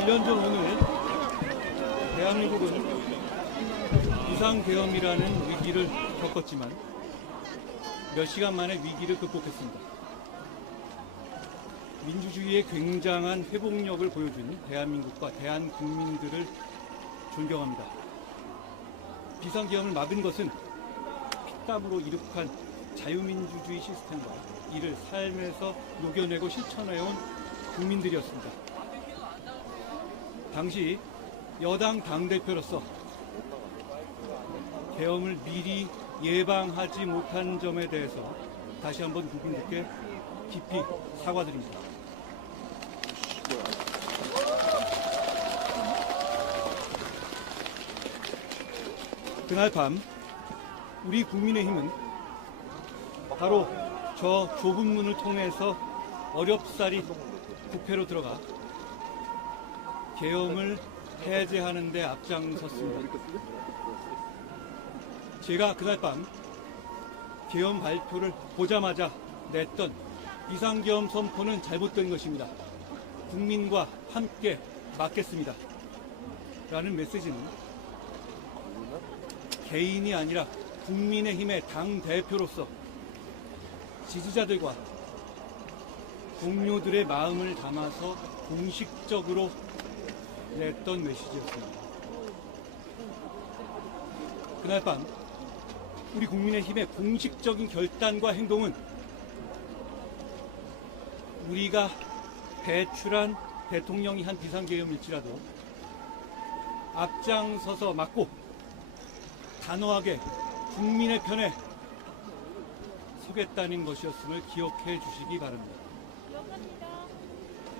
1년 전 오늘 대한민국은 비상계엄이라는 위기를 겪었지만 몇 시간 만에 위기를 극복했습니다. 민주주의의 굉장한 회복력을 보여준 대한민국과 대한 국민들을 존경합니다. 비상계엄을 막은 것은 피땀으로 이룩한 자유민주주의 시스템과 이를 삶에서 녹여내고 실천해온 국민들이었습니다. 당시 여당 당대표로서 계엄을 미리 예방하지 못한 점에 대해서 다시 한번 국민들께 깊이 사과드립니다. 그날 밤 우리 국민의힘은 바로 저 좁은 문을 통해서 어렵사리 국회로 들어가 계엄을 해제하는 데 앞장섰습니다. 제가 그날 밤 계엄 발표를 보자마자 냈던 비상계엄 선포는 잘못된 것입니다. 국민과 함께 막겠습니다. 라는 메시지는 개인이 아니라 국민의힘의 당대표로서 지지자들과 동료들의 마음을 담아서 공식적으로 냈던 메시지였습니다. 그날 밤 우리 국민의힘의 공식적인 결단과 행동은 우리가 배출한 대통령이 한 비상계엄일지라도 앞장서서 막고 단호하게 국민의 편에 서겠다는 것이었음을 기억해 주시기 바랍니다.